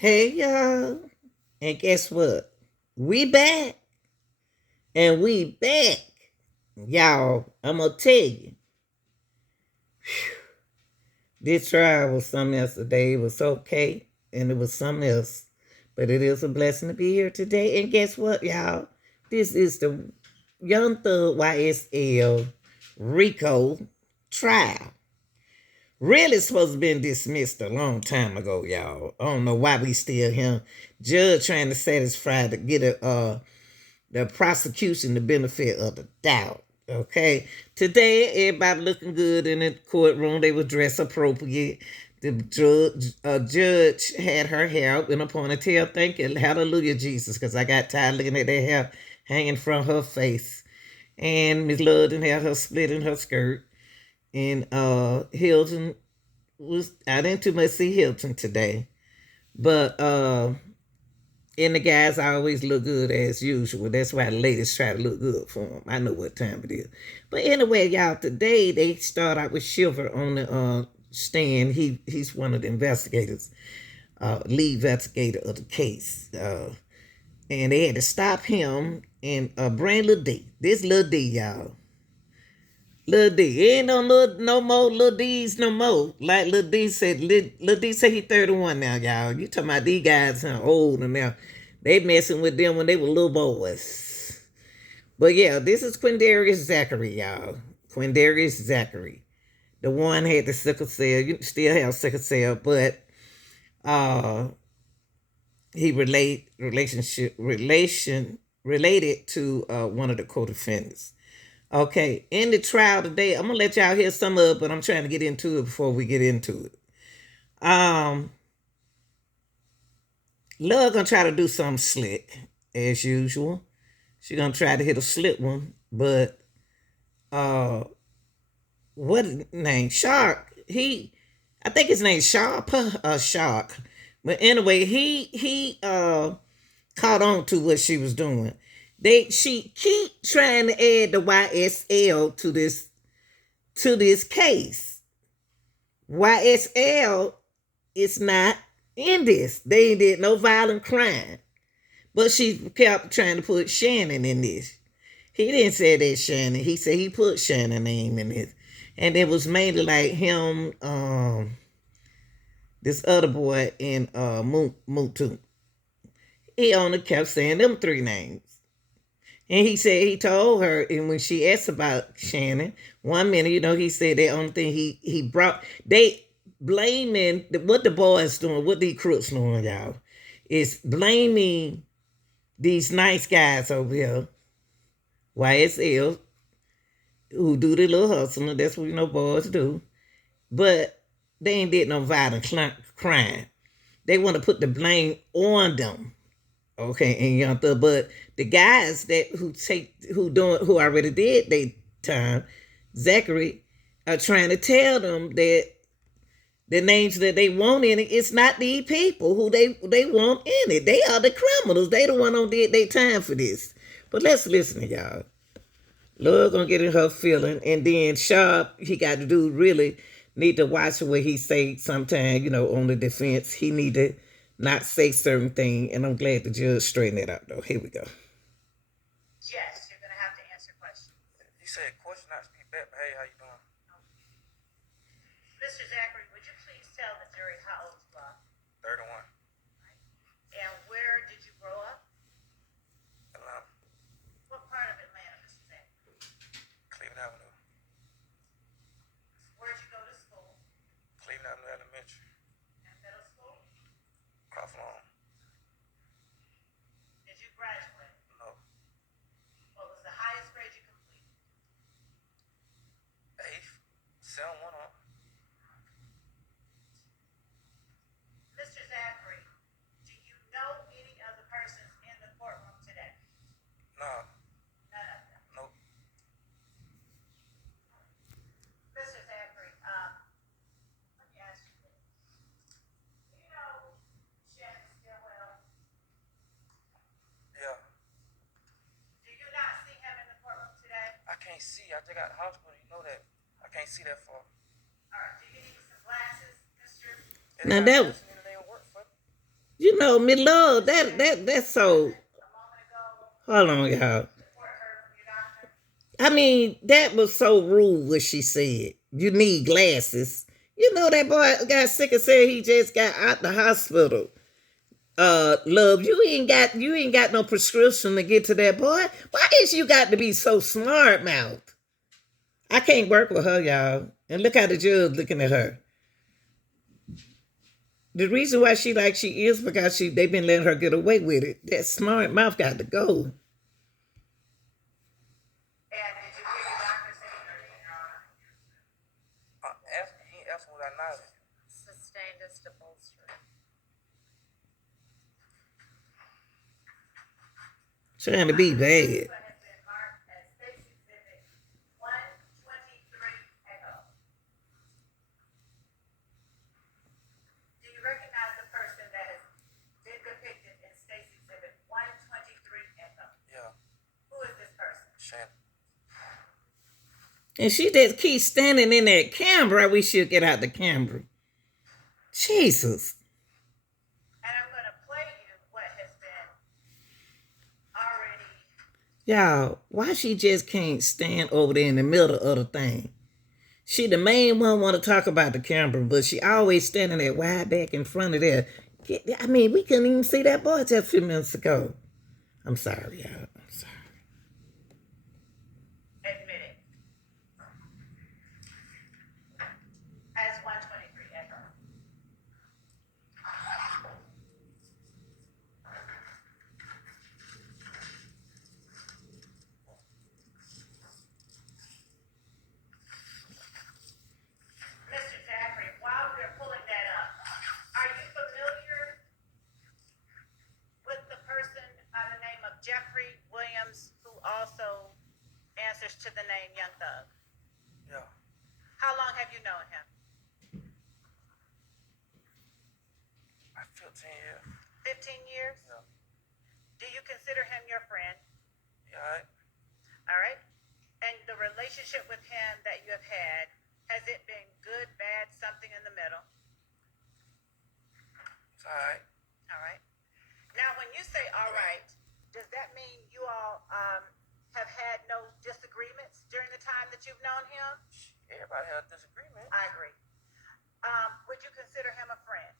Hey y'all, and guess what? We back, and we back. Y'all, I'm gonna tell you, this trial was something else today. It was okay, and it was something else. But it is a blessing to be here today. And guess what, y'all? This is the Young Thug YSL Rico trial. Really supposed to been dismissed a long time ago, y'all. I don't know why we still here. Judge trying to satisfy to get the prosecution the benefit of the doubt. Okay. Today, everybody looking good in the courtroom. They were dressed appropriate. The judge had her hair up in a ponytail. Thank you. Hallelujah, Jesus. Because I got tired looking at that hair hanging from her face. And Miss Luden had her split in her skirt. And Hilton I didn't too much see Hilton today. But and the guys always look good as usual. That's why the ladies try to look good for them. I know what time it is. But anyway, y'all, today they start out with Shiver on the stand. He's one of the investigators, lead investigator of the case. And they had to stop him and bring Lil D. This Lil D, y'all. Lil D. Ain't no more Lil D's no more. Like Lil D said he 31 now, y'all. You talking about these guys are old and now. They messing with them when they were little boys. But yeah, this is Quindarius Zachary, y'all. Quindarius Zachary. The one had the sickle cell. You still have sickle cell, but uh he related to one of the co-defendants. Okay, in the trial today, I'm gonna let y'all hear some of it, but I'm trying to get into it before we get into it. Love gonna try to do something slick as usual. She gonna try to hit a slip one, but uh, what name? Shark. I think his name's Sharp. Shark. But anyway, he caught on to what she was doing. She keep trying to add the YSL to this case. YSL is not in this. They did no violent crime. But she kept trying to put Shannon in this. He didn't say that Shannon. He said he put Shannon name in this. And it was mainly like him, this other boy in Mutu. He only kept saying them three names. And he said he told her, and when she asked about Shannon, 1 minute, he said the only thing he brought, they blaming what the boys doing, what these crooks doing, y'all, is blaming these nice guys over here, YSL, who do the little hustling. That's what boys do. But they ain't did no violent crime. They want to put the blame on them. Okay, and Young Thug, but the guys who already did their time, Zachary, are trying to tell them that the names that they want in it, it's not these people who they want in it. They are the criminals. They the one who did their time for this. But let's listen to y'all. Lord gonna get in her feeling, and then Sharp, he got to do really need to watch what he say sometime, on the defense. He need to not say certain thing, and I'm glad the judge straightened it out though. Here we go. Yes, you're gonna have to answer questions. You said question not speak back, but hey, how you doing? Mr. Zachary, would you please tell the jury how old you are? 31. Right. And where did you grow up? Atlanta. What part of Atlanta, Mr. Zachary? Cleveland Avenue. Where'd you go to school? Cleveland Avenue Elementary. And middle school? Crawford Lawn. Did you graduate? No. What was the highest grade you completed? 8th. 7-1 on. Mr. Zachary, do you know any of the persons in the courtroom today? No. None of them? Nope. Mr. Zachary, let me ask you this. Do you know Shannon Stillwell? Yeah. Do you not see him in the courtroom today? I can't see. I just got the hospital. You know that. I can't see that far. All right. Do you need some glasses, Mr.? Now that You know, me love that's so. Hold on, y'all. I mean, that was so rude what she said. You need glasses. You know that boy got sick and said he just got out the hospital. Love, you ain't got no prescription to get to that boy. Why is you got to be so smart mouth? I can't work with her, y'all. And look how the judge looking at her. The reason why she like she is because they've been letting her get away with it. That smart mouth got to go. Sustained as to bolster. Trying to be bad. Do you recognize the person that has been depicted in State's Exhibit 123 Echo? Yeah. Who is this person? Shannon. And she just keeps standing in that camera. We should get out the camera. Jesus. And I'm going to play you what has been already. Y'all, why she just can't stand over there in the middle of the thing? She the main one want to talk about the camera, but she always standing there wide back in front of there. I mean, we couldn't even see that boy just a few minutes ago. I'm sorry, y'all. I'm sorry. Admit it. As 123 Echo. Mr. Zachary, while we're pulling that up, are you familiar with the person by the name of Jeffrey Williams, who also answers to the name Young Thug? Yeah. How long have you known him? 15 years. 15 years? Yeah. Do you consider him your friend? Yeah. All right. And the relationship with him that you have had, has it been good, bad, something in the middle? It's all right. All right. Now, when you say all right, does that mean you all have had no disagreements during the time that you've known him? Everybody has disagreements. I agree. Would you consider him a friend?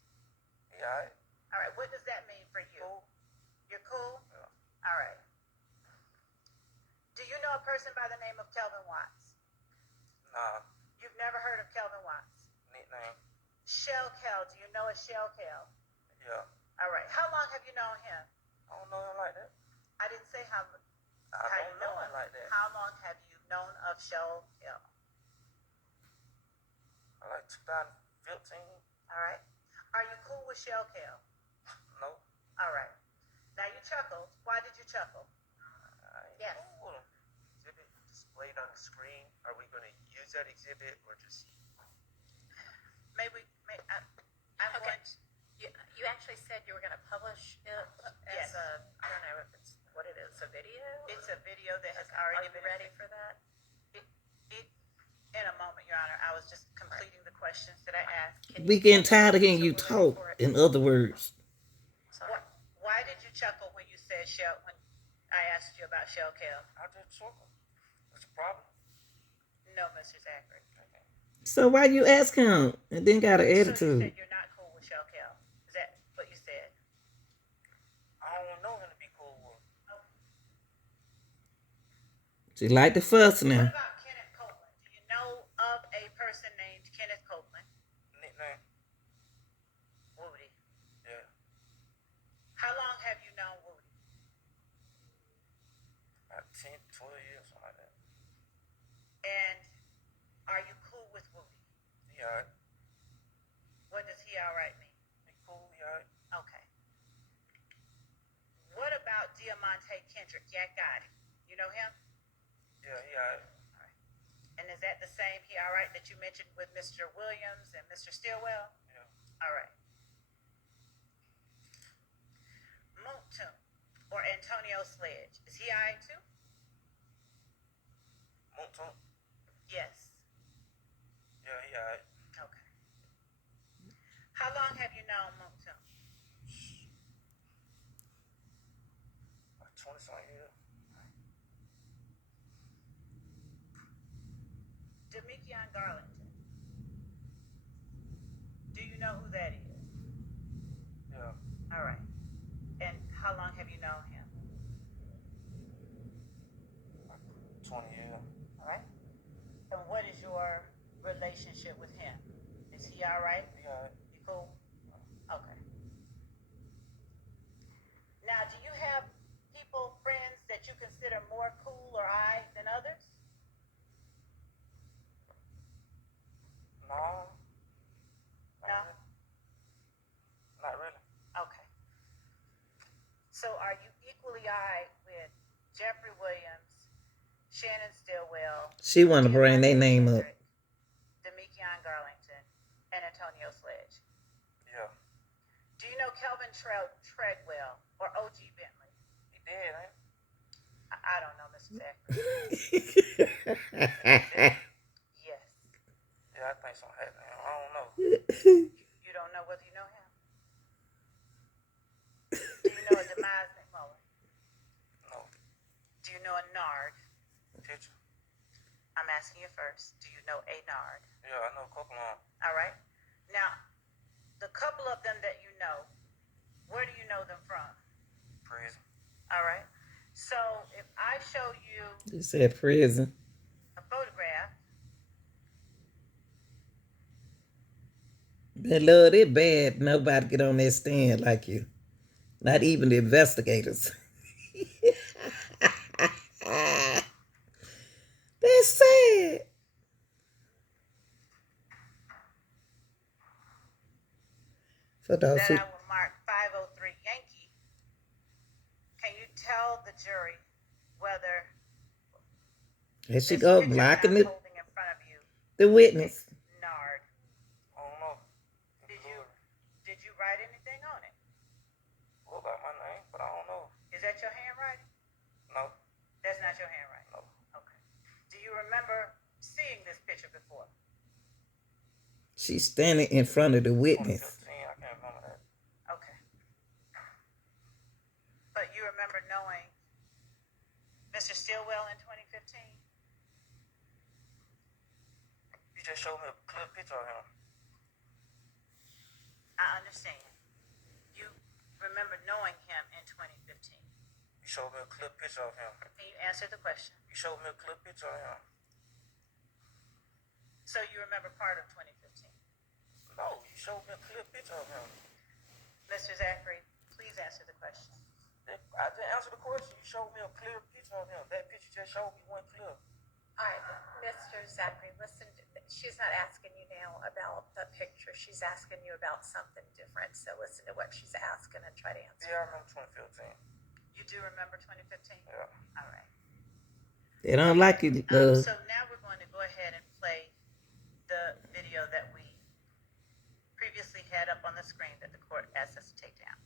Yeah. All right. What does that mean for you? Cool. You're cool? Yeah. All right. Do you know a person by the name of Kelvin Watts? Nah. You've never heard of Kelvin Watts? Nickname. Shell Kel. Do you know a Shell Kel? Yeah. All right. How long have you known him? I don't know him like that. I didn't say how you know him like that. How long have you known of Shell Kel? Like 2015. All right. Are you cool with Shell Kel? No. All right. Now you chuckled. Why did you chuckle? Yes. Cool. Exhibit displayed on the screen. Are we going to use that exhibit or just? Maybe. I'm okay. Going to. You actually said you were going to publish it as a, I don't know if it's what it is, a video? It's a video that has already been. Are you ready for that? In a moment, Your Honor. I was just completing the questions that I asked. We getting tired of hearing you talk, in other words. Why did you chuckle when you said Shell, when I asked you about Shell Kel? I did chuckle. What's the problem? No, Mr. Zachary. Okay. So why you ask him and then got an attitude? So you said you're not cool with Shell Kel. Is that what you said? I don't know him to be cool with. Okay. She like the fuss now. What about Kenneth Copeland? Do you know of a person named Kenneth Copeland? Nickname? Woody. Yeah. How long have you known Woody? About 10, 12 years, something like that. And are you cool with Woody? He alright. What does he alright mean? He cool, he alright. Okay. What about Diamante Kendrick, Yak Gotti? You know him? Yeah, he alright. Alright. And is that the same he alright that you mentioned with Mr. Williams and Mr. Stillwell? Yeah. Alright. Moontoon or Antonio Sledge, is he alright too? Moontoon? Yes. Yeah, he alright. Okay. How long have you known Moontoon? 20-something years. Demekion Garlington. Do you know who that is? Yeah. All right. And how long have you known him? 20 years. All right. And what is your relationship with him? Is he all right? Yeah. You cool? Okay. Now, do you have people, friends that you consider more cool or I than others? No. No? Not really. Okay. So are you equally I with Jeffrey Williams, Shannon Stillwell, She want to bring their name up. Demekion Garlington, and Antonio Sledge? Yeah. Do you know Kelvin Treadwell or O.G. Bentley? He did, ain't he? I don't know, Mr. Zachary. Yes. Yeah, I think something happened. I don't know. You don't know whether you know him? Do you know a Demise McMullen? No. Do you know a Nard? Picture. I'm asking you first. Do you know a Nard? Yeah, I know a couple of them. All right. Now, the couple of them that you know, where do you know them from? Prison. All right. So if I show you... You said prison. A photograph. They love it bad. Nobody get on that stand like you. Not even the investigators. That's sad. For those who... That I will mark 503 Yankee. Can you tell the jury whether... There she go, blocking it. Holding in front of you, the witness. Nard. I don't know. Did you write anything on it? Look like my name, but I don't know. Is that your handwriting? No. That's not your handwriting? No. Okay. Do you remember seeing this picture before? She's standing in front of the witness. 2015, I can't remember that. Okay. But you remember knowing Mr. Stillwell in 2015? You just showed me a clear picture of him. I understand. You remember knowing him in 2015. You showed me a clear picture of him. Can you answer the question? You showed me a clear picture of him. So you remember part of 2015? No, you showed me a clear picture of him. Mr. Zachary, please answer the question. I didn't answer the question. You showed me a clear picture of him. That picture just showed me one clear. All right, Mr. Zachary, listen, she's not asking you now about the picture. She's asking you about something different. So listen to what she's asking and try to answer. Yeah, I remember 2015. You do remember 2015? Yeah. All right. They don't like you. So now we're going to go ahead and play the video that we previously had up on the screen that the court asked us to take down.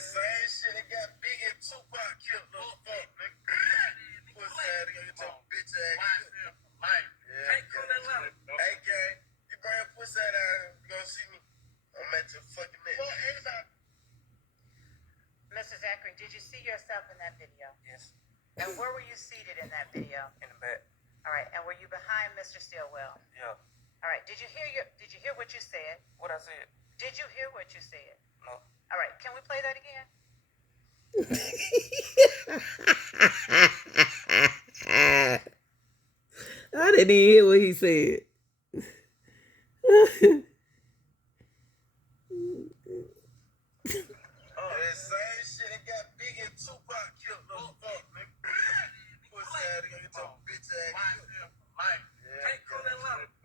Same shit that got big and Tupac killed the fuck, nigga. Pussy ass nigga, get your bitch ass killed. Hey, gang, you bring your pussy ass out, you gonna see me? I'm at your fucking neck. Mr. Zachary, did you see yourself in that video? Yes. And where were you seated in that video? In the back. All right. And were you behind Mr. Stillwell? Yeah. All right. Did you hear what you said? What I said? Did you hear what you said? No. All right. Can we play that again? I didn't even hear what he said. That same shit that got big and Tupac killed the fuck, nigga. Pussy ass nigga, get your bitch ass killed.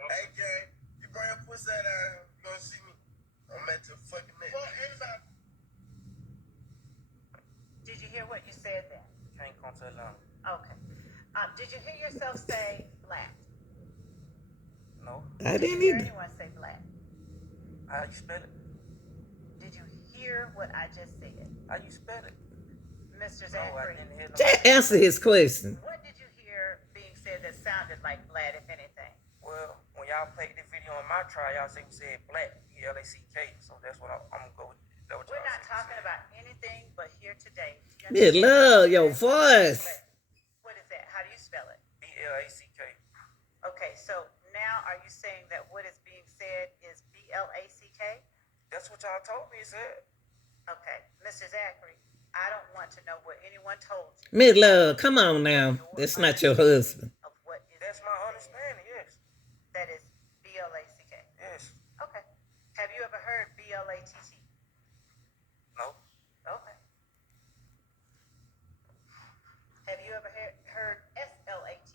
Hey, gang, you bring your pussy ass out, you gonna see me? I'm at your fucking neck. Did you hear what you said then? Can't come too long. Okay. Did you hear yourself say black? No. I didn't hear either. anyone say black? How you spell it? Did you hear what I just said? How you spell it? Mr. No, I Zachary, didn't hear no. Just answer his question. what did you hear being said that sounded like Vlad, if anything? Well, when y'all played the video on my trial, y'all said black, BLACK. So that's what I'm gonna go with. That what We're y'all not said. talking about anything but here today. Do you Me understand? love your voice. What is that? How do you spell it? BLACK. Okay, so now are you saying that what is being said is BLACK? That's what y'all told me it said. Okay, Mr. Zachary, I don't want to know what anyone told you. Me love, come on now. That's not your husband. Of what is That's my understanding, yes. that is BLACK. Yes. Okay. Have you ever heard BLATT? No. Okay. Have you ever heard SLATT?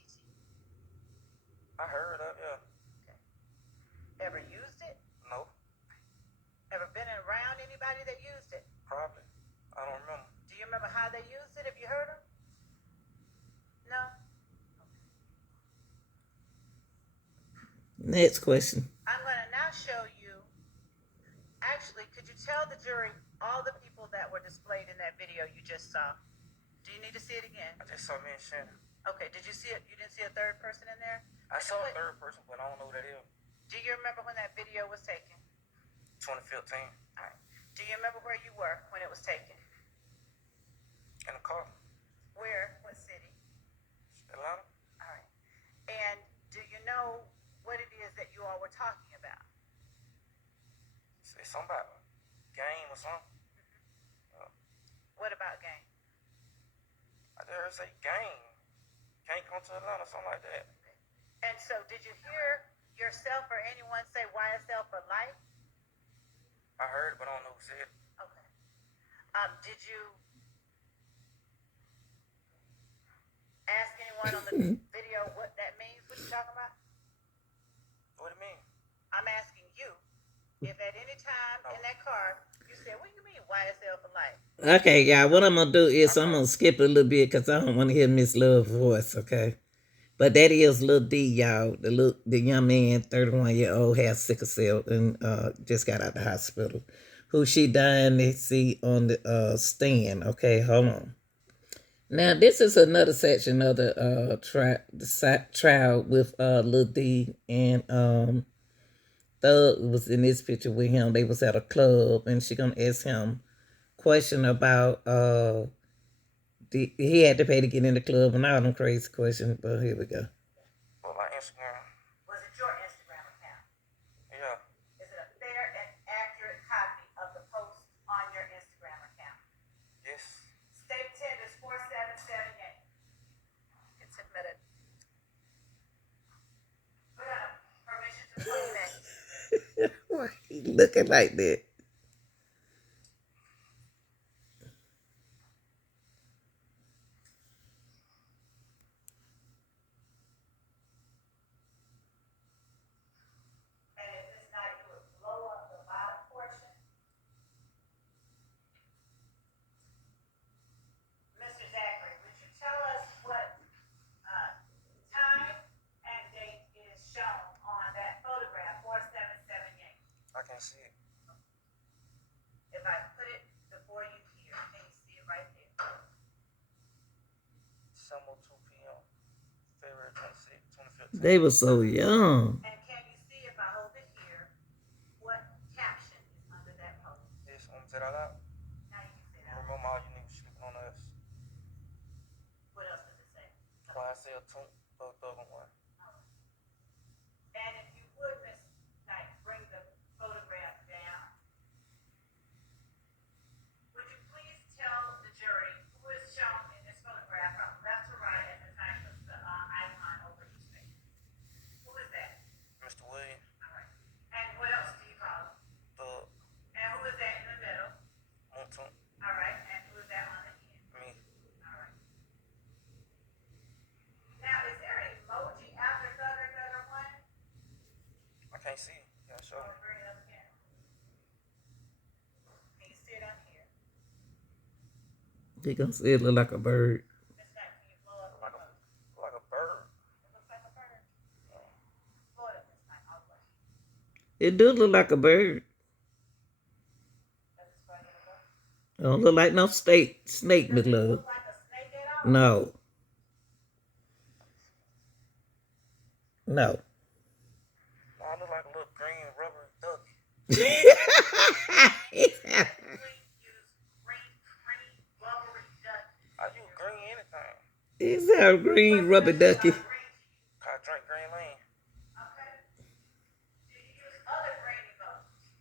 I heard of yeah. Ever used it? No. Ever been around anybody that used it? Probably. I don't remember. Do you remember how they used it? Have you heard them? No? Next question. I'm going to now show you. Actually, could you tell the jury all the people that were displayed in that video you just saw? Do you need to see it again? I just saw me and Shannon. Okay, did you see it? You didn't see a third person in there? I saw a third person, but I don't know who that is. Do you remember when that video was taken? 2015. All right. Do you remember where you were when it was taken? In the car. Where? What city? Atlanta. All right. And do you know what it is that you all were talking about? Say something about game or something. What about game? I just heard say game. Can't come to Atlanta, something like that. And so did you hear yourself or anyone say YSL for life? I heard it, but I don't know who said it. Okay. Did you ask anyone on the video what that means? What you talking about? What do you mean? I'm asking you if at any time in that car you said, "What do you mean YSL for life?" Okay, y'all, what I'm going to do is I'm going to skip a little bit because I don't want to hear Miss Love's voice, okay? But that is Lil D, y'all. The young man, 31-year-old, has sickle cell and just got out of the hospital. Who she dying to see on the stand. Okay, hold on. Now, this is another section of the trial with Lil D and Thug was in this picture with him. They was at a club and she gonna ask him question about he had to pay to get in the club and all them crazy questions, but here we go. Well, my Instagram. Was it your Instagram account? Yeah. Is it a fair and accurate copy of the post on your Instagram account? Yes. State 10 is 4778. It's admitted. We got permission to play that. Why he looking like that? And if it's not, you would blow up the bottom portion. Mr. Zachary, would you tell us what time and date is shown on that photograph, 4778? I can see it. If I put it before you here, can you see it right there? December 2 p.m. February 26, 2015. They were so young. And can you see if I hold it here, what caption is under that post? Yes, want me to say that out? Now you can see that. Remember all you niggas sleeping on us. What else does it say? Why I say a tune, Thug on one. And if you would, Miss Knight, bring the photograph down. Would you please tell the jury who is shown in this photograph from left to right at the time of the icon over each face? Who is that? Mr. Williams. All right. And what else do you call him? Thug. And who is that in the middle? Montun. All right. And who is that on the end? Me. All right. Now, is there an emoji after Thugger one? I can't see. Yeah, sure. Or bring it up again? Can you see it on here? He gonna say it look like a bird. Miss Knight, can you blow up the Like emoji? like a bird. It looks like a bird. Blow it up, Miss Knight, all the way. It do look like a bird. Does it spread it above? Don't look like no snake, Miss Love. Look like a snake at all? No. No. I look like a little green rubber ducky. Please use green rubbery ducky. I use green anything. He's a green rubber ducky. I drink green lean. Okay. Do you use other green emojis?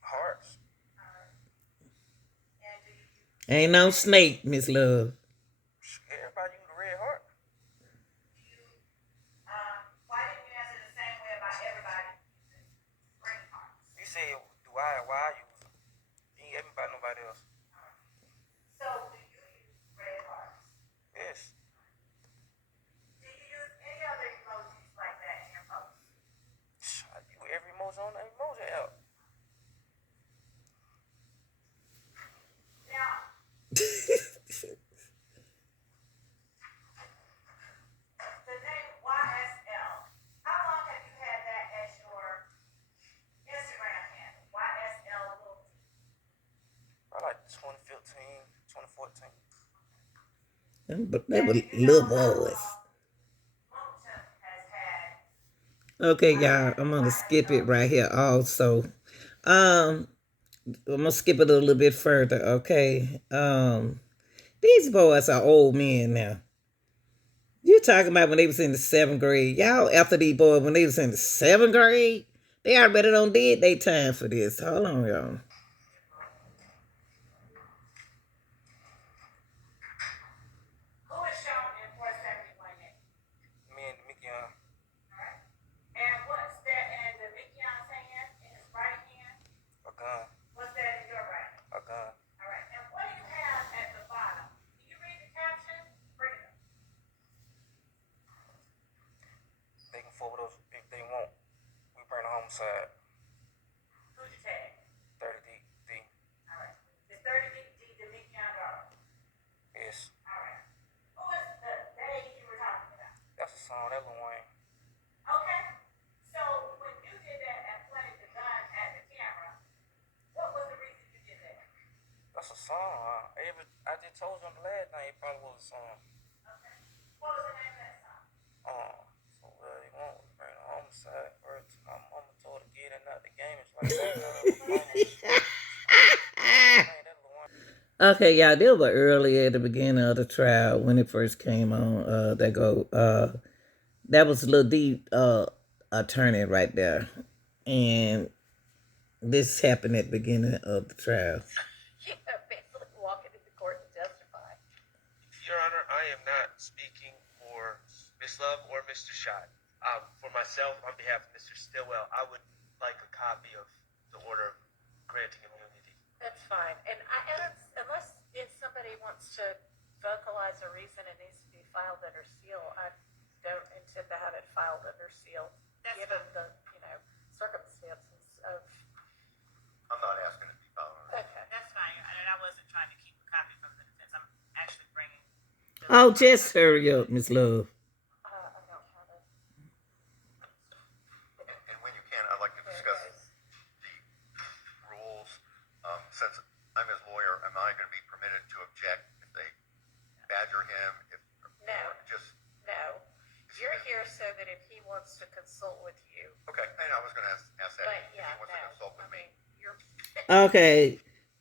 Hearts. Alright. And do you use Ain't no snake, Miss Love. Everybody use the red heart. why didn't you answer the same way about everybody using green hearts? You said, why I use them? You ain't asked me about nobody else. So do you use red hearts? Yes. Do you use any other emojis like that in your posts? I use every emoji on the emoji app. Now, the name YSL, how long have you had that as your Instagram handle? YSL Fulton. I like 2015, 2014. But they were little boys. Fulton has had. Okay, y'all, I'm gonna skip it right here also. I'm gonna skip it a little bit further, okay? These boys are old men now. You talking about when they was in the 7th grade. Y'all after these boys when they was in the 7th grade, they already done did they time for this. Hold on, y'all. Who is shown in 471 next? Me and Mickey Young. Alright. And what's that in the Mickey's hand? In his right hand? A gun. What's that in your right hand? A gun. Alright. And what do you have at the bottom? Can you read the caption? Bring it up. They can forward us if they want. We bring the homicide. Who'd you tag? 30D. Alright. Is 30D the Mickey daughter? Yes. Alright. Who is the they you were talking about? That's a song. That Lil Wayne. Okay. So when you did that and pointed the gun at the camera, what was the reason you did that? That's a song. I just told you on the last night it probably was a song. Okay. What was the name of that song? So what they want was bring the homicide. First, my mama told her to get in out the game. It's like that. Okay, y'all, they were early at the beginning of the trial when it first came on. That was Lil D attorney right there. And this happened at the beginning of the trial. You know, basically walking into court to testify. Your Honor, I am not speaking for Ms. Love or Mr. Schott. For myself, on behalf of Mr. Stillwell, I would like a copy of the order granting immunity. That's fine. And unless if somebody wants to vocalize a reason it needs to be filed under seal, I don't intend to have it filed under seal, That's given the, circumstances of. I'm not asking it to be filed. Okay. That's fine. And I wasn't trying to keep a copy from the defense. I'm actually bringing. Oh, just hurry up, Miss Love. I don't have it. And when you can, I'd like to discuss the rules. Since I'm his lawyer, am I going to be permitted to object if they badger him? No. Or just No. You're here so that if he wants to consult with you. okay? And I was going to ask that But if yeah, he wants to consult no. with me. You're. Okay.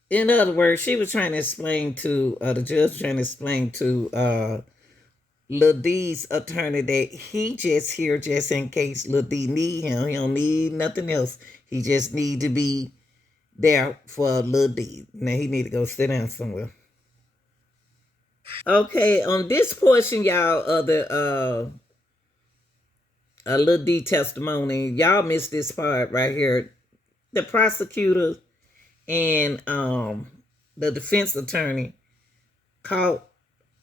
In other words, she was trying to explain to the judge trying to explain to Lil D's attorney that he just here just in case Lil D need him. He don't need nothing else. He just need to be there for Lil D. Now he need to go sit down somewhere. Okay, on this portion, y'all, of the Lil D testimony, y'all missed this part right here. The prosecutor and the defense attorney caught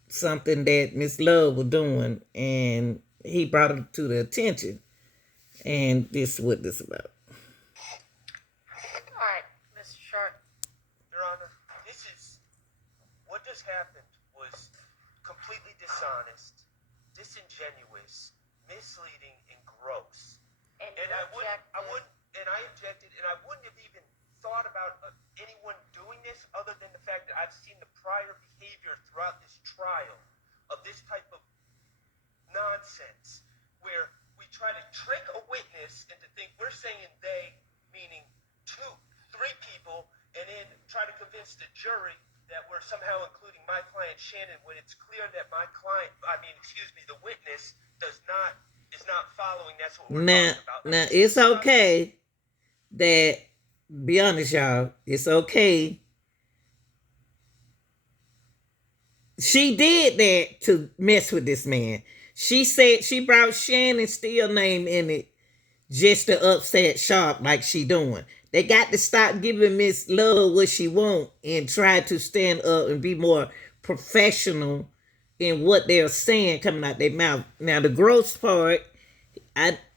something that Miss Love was doing, and he brought it to the attention. And this is what this is about. All right, Mr. Sharp. Your Honor, what just happened was completely dishonest, disingenuous, misleading, and gross. And I objected, and I wouldn't have even thought about anyone doing witness other than the fact that I've seen the prior behavior throughout this trial of this type of nonsense where we try to trick a witness into think we're saying they, meaning 3 people, and then try to convince the jury that we're somehow including my client Shannon when it's clear that the witness is not following. That's what we're talking about. Now it's okay that, be honest, y'all, it's okay. She did that to mess with this man. She said she brought Shannon Steele name in it just to upset Sharp like she doing. They got to stop giving Miss Love what she want and try to stand up and be more professional in what they're saying coming out their mouth. Now the gross part,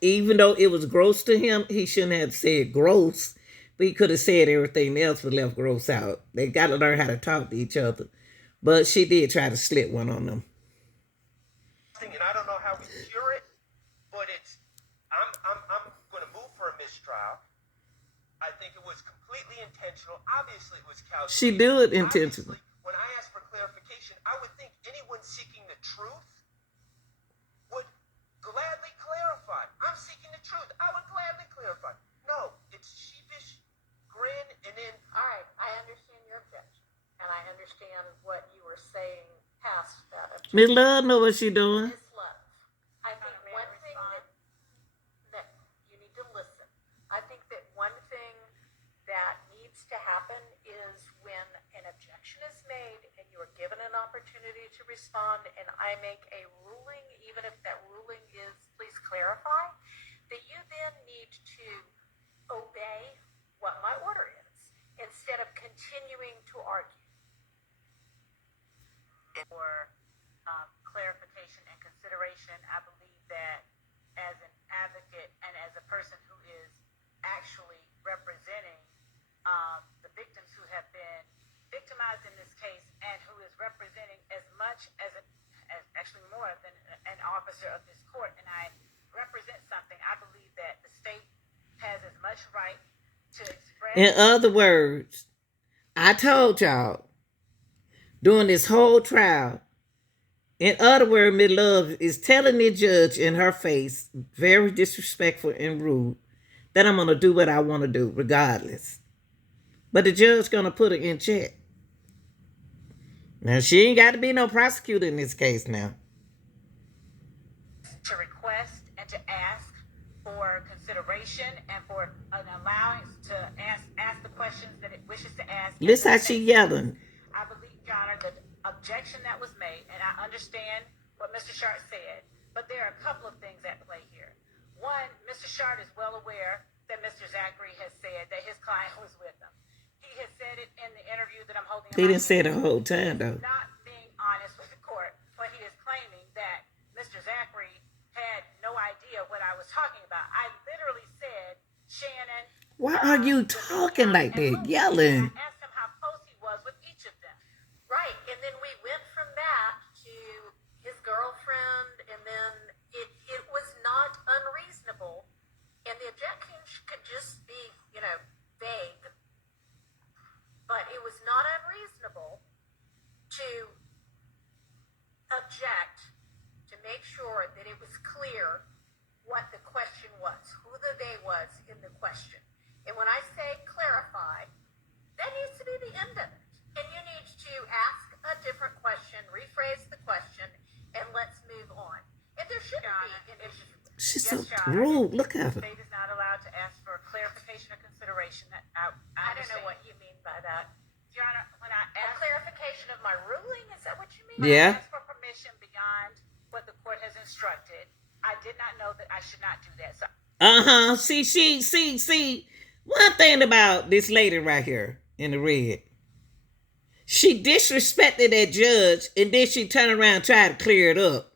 even though it was gross to him, he shouldn't have said gross, but he could have said everything else but left gross out. They got to learn how to talk to each other. But she did try to slip one on them. And I don't know how we cure it, but I'm going to move for a mistrial. I think it was completely intentional. Obviously, it was calculated. She do it intentionally. Obviously, when I asked for clarification, I would think anyone seeking the truth would gladly clarify. I'm seeking the truth. I would gladly clarify. No, it's sheepish grin and then. All right, I understand your objection, and I understand what you were saying past that objection. Miss Love know what she doing. Miss Love, I think one thing that you need to listen. I think that one thing that needs to happen is when an objection is made and you are given an opportunity to respond, and I make a ruling, even if that ruling is please clarify, that you then need to obey what my order is instead of continuing to argue. For clarification and consideration, I believe that as an advocate and as a person who is actually representing the victims who have been victimized in this case and who is representing as much as actually more than an officer of this court, and I represent something, I believe that the state has as much right to express. In other words, I told y'all during this whole trial, in other words, Miss Love is telling the judge in her face, very disrespectful and rude, that I'm going to do what I want to do regardless. But the judge going to put her in check. Now, she ain't got to be no prosecutor in this case now. To request and to ask for consideration and for an allowance to ask the questions that it wishes to ask. Listen how she yelling. I believe, Your Honor, the objection that was made, and I understand what Mr. Sharp said, but there are a couple of things at play here. One, Mr. Sharp is well aware that Mr. Zachary has said that his client was with him. He has said it in the interview that I'm holding. He didn't say it the whole time, though. Not being honest with the court, but he is claiming that Mr. Zachary had no idea what I was talking about. I literally said, Shannon. Why are you talking like that, yelling? I asked him how close he was with each of them. Right, and then we went from that to his girlfriend, and then it was not unreasonable, and the objection could just be, vague, but it was not unreasonable to object to make sure that it was clear what the question was, who the they was in the question. And when I say clarify, that needs to be the end of it. And you need to ask a different question, rephrase the question, and let's move on. And there shouldn't be an issue. She's so rude. Look at her. The state is not allowed to ask for clarification or consideration. I don't know what you mean by that. Your Honor, when I ask clarification of my ruling, is that what you mean? Yeah. When I ask for permission beyond what the court has instructed, I did not know that I should not do that. So See. One thing about this lady right here in the red, she disrespected that judge, and then she turned around and tried to clear it up.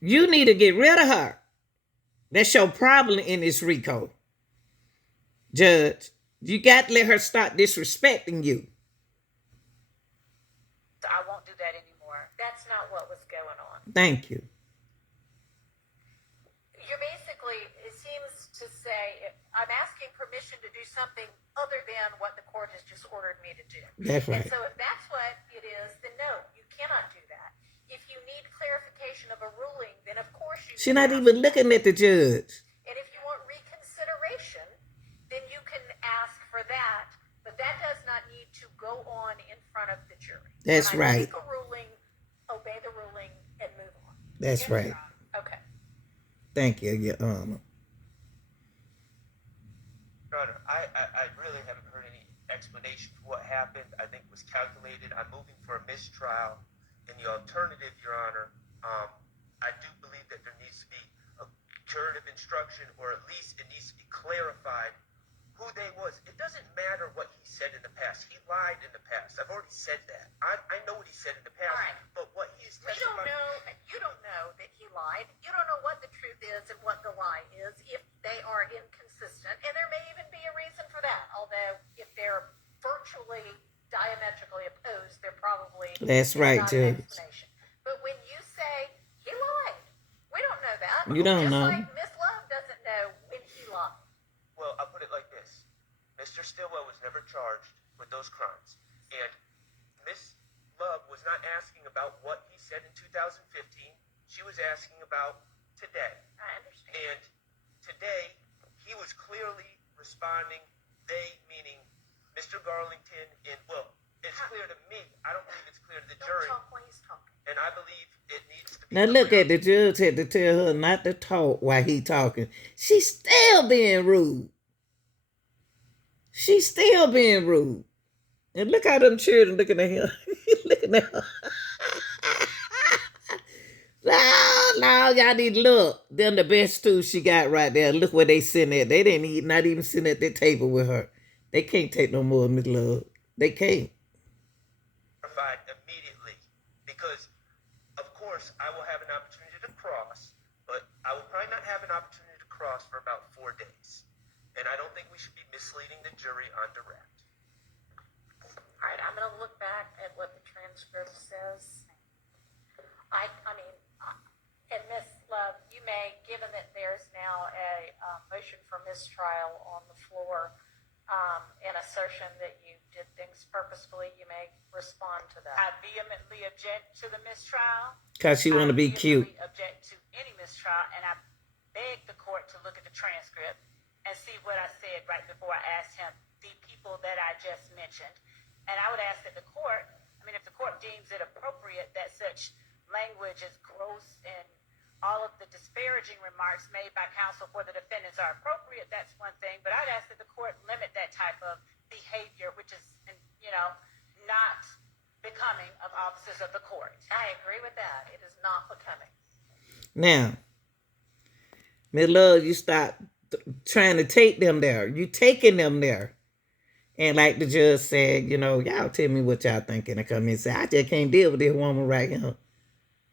You need to get rid of her. That's your problem in this RICO. Judge, you got to let her start disrespecting you. I won't do that anymore. That's not what was going on. Thank you. You're basically, it seems to say, I'm asking permission to do something other than what the court has just ordered me to do. That's right. And so if that's what it is, then no, you cannot do that. If you need clarification of a ruling, then of course you She's can not ask even that. looking at the judge. And if you want reconsideration, then you can ask for that, but that does not need to go on in front of the jury. That's When I right. make a ruling, obey the ruling and move on. That's Yes, right. Your Honor. Okay. Thank you, Your Honor. Your Honor, I really haven't heard any explanation for what happened. I think it was calculated. I'm moving for a mistrial. In the alternative, Your Honor, I do believe that there needs to be a curative instruction, or at least it needs to be clarified who they was. It doesn't matter what he said in the past. He lied in the past. I've already said that. I know what he said in the past. All right. But what he's You don't testifying... know that he lied. You don't know what the truth is and what the lie is if they are inconsistent. And there may even be a reason for that. Although if they're virtually diametrically opposed, they're probably That's right, not an Judge. explanation. But when you say he lied, we don't know that. You don't Just know. like Miss Love doesn't know when he lied. Well, I'll put it like this. Mr. Stillwell was never charged with those crimes. And Miss Love was not asking about what he said in 2015. She was asking about today. I understand. And today, he was clearly responding, they meaning Mr. Garlington, and, well, it's clear to me. I don't believe it's clear to the Don't jury. talk when he's talking. And I believe it needs to be Now look clear. at the judge had to tell her not to talk while he talking. She's still being rude. She's still being rude. And look how them children looking at him. Looking at her. No, y'all need to look. Them the best two she got right there. Look where they sitting at. They didn't eat, not even sitting at the table with her. They can't take no more of Miss Love. They can't. Clarified immediately, because of course I will have an opportunity to cross, but I will probably not have an opportunity to cross for about 4 days, and I don't think we should be misleading the jury on direct. All right, I'm going to look back at what the transcript says. I mean, and Miss Love, you may, given that there's now a motion for mistrial on the floor, an assertion that you did things purposefully, you may respond to that. I vehemently object to the mistrial. Because she want to be cute. I vehemently object to any mistrial, and I beg the court to look at the transcript and see what I said right before I asked him the people that I just mentioned. And I would ask that the court, if the court deems it appropriate that such language is gross and all of the disparaging remarks made by counsel for the defendants are appropriate, that's one thing. But I'd ask that the court limit that type of behavior, which is, not becoming of officers of the court. I agree with that. It is not becoming. Now, Miss Love, you stop trying to take them there. You taking them there. And like the judge said, y'all tell me what y'all thinking and come in and say, I just can't deal with this woman right here.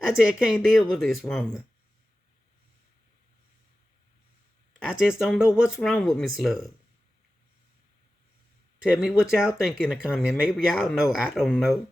I just can't deal with this woman. I just don't know what's wrong with Miss Love. Tell me what y'all thinking to come in. Maybe y'all know. I don't know.